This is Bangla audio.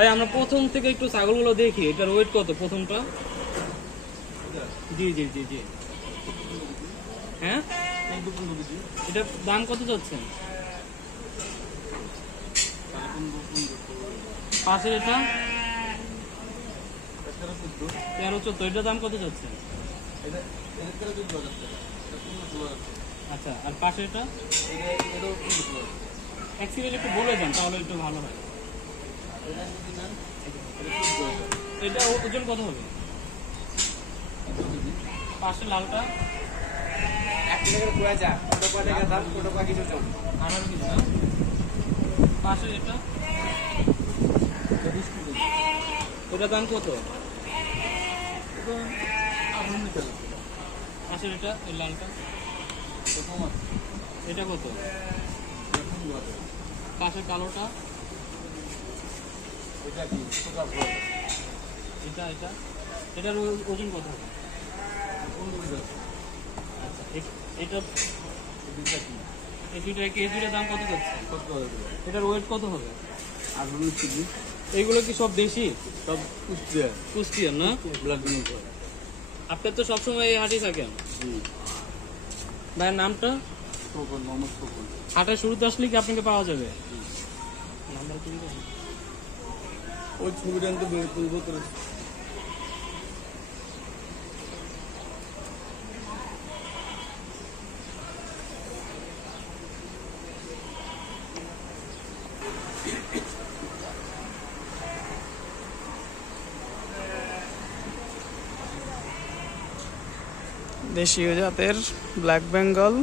ভাই আমরা প্রথম থেকে একটু ছাগলগুলো দেখি, এটার ওয়েট কত প্রথমটা? জি জি জি জি। হ্যাঁ, এটার দাম কত যাচ্ছেন? পাশের এটা 13-14, এটার দাম কত যাচ্ছে? আচ্ছা, আর পাশে এটা অ্যাক্সিডেন্ট একটু বলে দেন তাহলে একটু ভালো হয়। এটা ওজন কত হবে? পাশে লালটা 18 কেজি না? পাশে এটা এটার দাম কত? পাশের এটা এই লালটা এটা কত? পাশের কালোটা এটা এটা এটার ওজন কত হবে? আচ্ছা, এটা এই দুইটার দাম কত যাচ্ছে? এটার ওয়েট কত হবে? এইগুলো কি সব দেশি? সব কুষ্টিয়ার না? আপনার তো সবসময় এই হাটই থাকেন। ভাইয়ের নামটা? হাটের শুরুতে আসলে কি আপনাকে পাওয়া যাবে? ওই ছবিটা তো বের করবো তোর। দেশীয় জাতের ব্ল্যাক বেঙ্গল